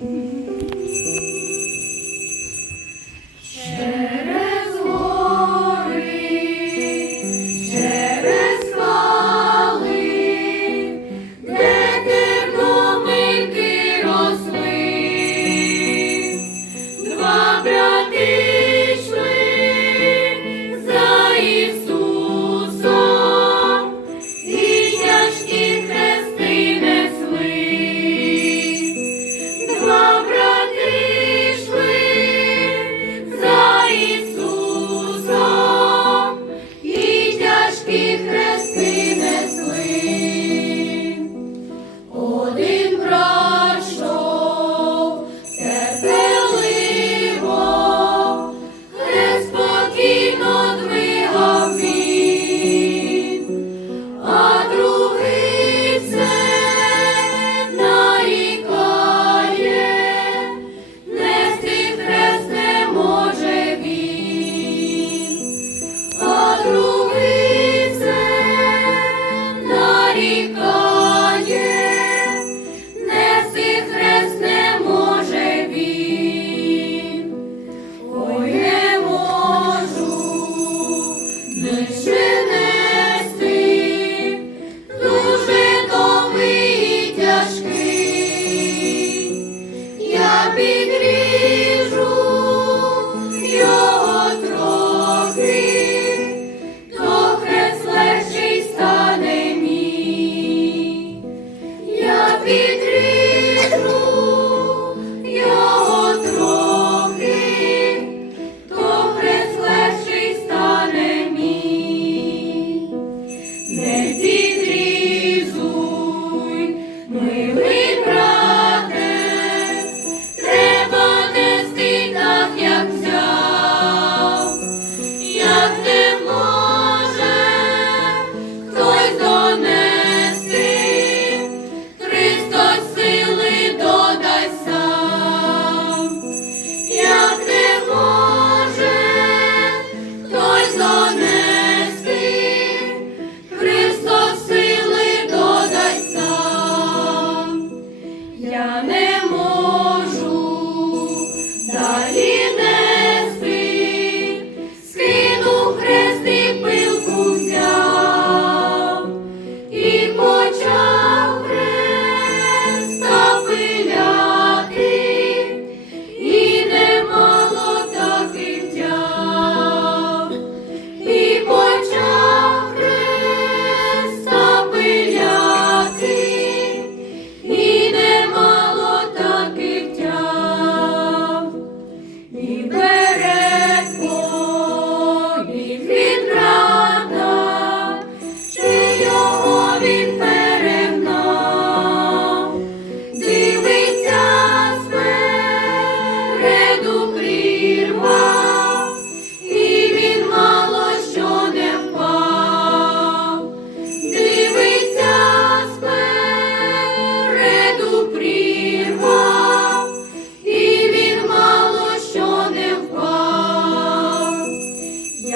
Mm-hmm.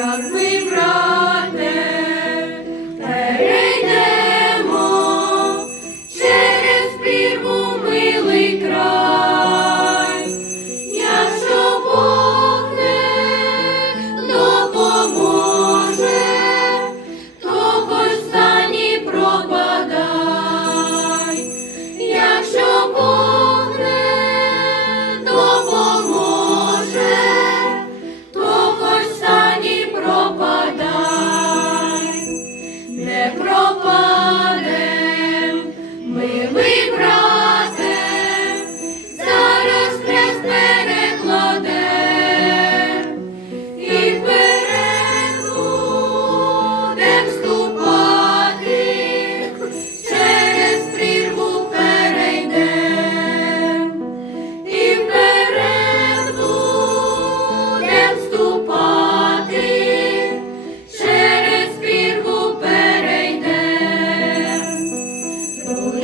як ми брали. Oh,